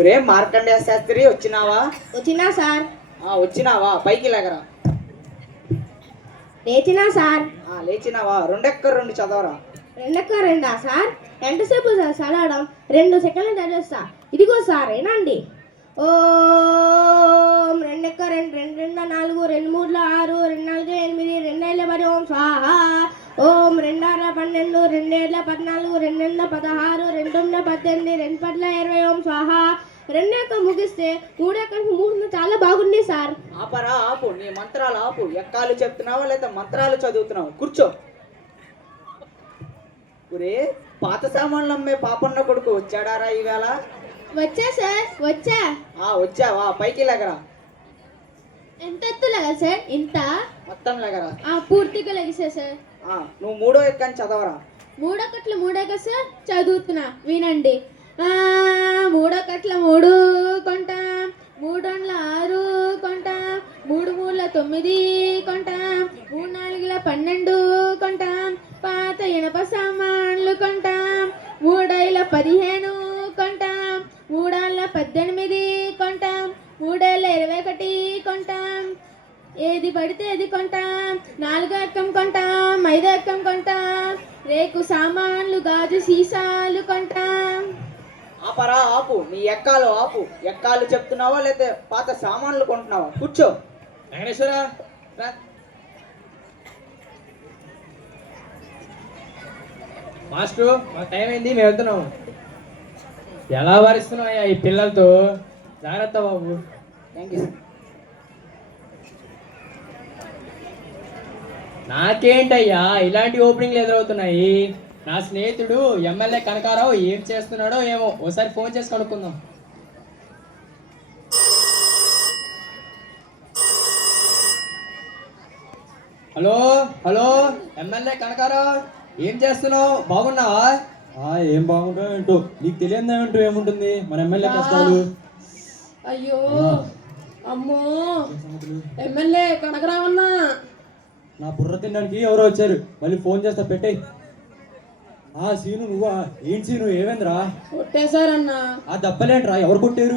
ఒరే మార్కండేయ శాస్త్రి వచ్చినావా? వచ్చినా సార్. వచ్చినావా? పైకి లేగరా. లేచినా సార్. లేచినావా? రెండెక్క రెండు చదవరా. రెండెక్క రెండా సార్? ఎంతసేపు సార్ చదవడం? 2 సెకండ్లు చదివేస్తా. ఇదిగో సార్ ఏనండి. ఓం రెండెక్క రెండు, రెండు రెండ 4, 2 3 6, 2 4 8, 2 5 10 ఓం స్వాహ. ఓం 2 6 12, 2 7 14, 2 8 16, 2 9 18, 2 10 20 ఓం స్వాహ. 2 ఎక్క ముగిస్తే 3 ఎక్కడికి ముగిస్తే చాలా బాగుంది సార్. ఆపరా, ఆపు. నీ మంత్రాలు ఆపు. ఎక్కాలు చెప్తున్నావా లేదా మంత్రాలు చదువుతున్నావు? కూర్చో. ఒరే పాత సామాన్లు అమ్మే పాపన్న కొడుకు వచ్చాడారా ఈవేళ? వచ్చా సార్, వచ్చా. వచ్చావా? పైకి లేగరా. ఎంత ఎత్తులేగా సార్? ఇంత మొత్తం లేగరా. పూర్తిగా లెగిసా సార్. నువ్వు 3వ ఎక్కని చదవరా. 3 కట్ల 3 సార్ చదువుతున్నా వినండి. 3 కట్ల 3 కొంట, 3 6 కొంట, 3 3 9 కొంట, 3 4 12 కొంట, పాత ఇనప సామాన్లు కొంట, 3 5 15 కొంట, 3 18 కొంట, 3 21 కొంట, ఏది పడితే అది కొంట, 4 ఎక్కం కొంట, 5 ఎక్కం కొంట, రేకు సామాన్లు గాజు సీసాలు కొంట. ఆపరా, ఆపు. నీ ఎక్కాలు ఆపు. ఎక్కాలు చెప్తున్నావా లేదా పాత సామాన్లు కొంటున్నావా? కూర్చో. వెంకటేశ్వర మాస్టర్, మాకు టైం అయింది, మేము వెళ్తున్నాము. ఎలా భరిస్తున్నావయ్యా ఈ పిల్లలతో? జాగ్రత్త బాబు. Thank you. నాకేంటయ్యా ఇలాంటి ఓపెనింగ్లు ఎదురవుతున్నాయి? నా స్నేహితుడు ఎమ్మెల్యే కనకారావు ఏం చేస్తున్నాడో ఏమో, ఒకసారి ఫోన్ చేసి కనుక్కుందాం. హలో హలో, ఎమ్మెల్యే కనకారావు, ఏం చేస్తున్నావు? బాగున్నావా? ఏం బాగుంటావు ఏంటో, నీకు తెలియదు ఏమంటూ ఏముంటుంది మన ఎమ్మెల్యే కష్టాలు. అయ్యో అమ్మో, ఎమ్మెల్యే కనకరావన్నా. నా బుర్ర తినడానికి ఎవరో వచ్చారు, మళ్ళీ ఫోన్ చేస్తా, పెట్టే. సీను నువ్వా? ఏంటి సీను, ఏమైందిరా? కొట్టేశారన్నా. దప్పలేంట్రా, ఎవరు కొట్టారు?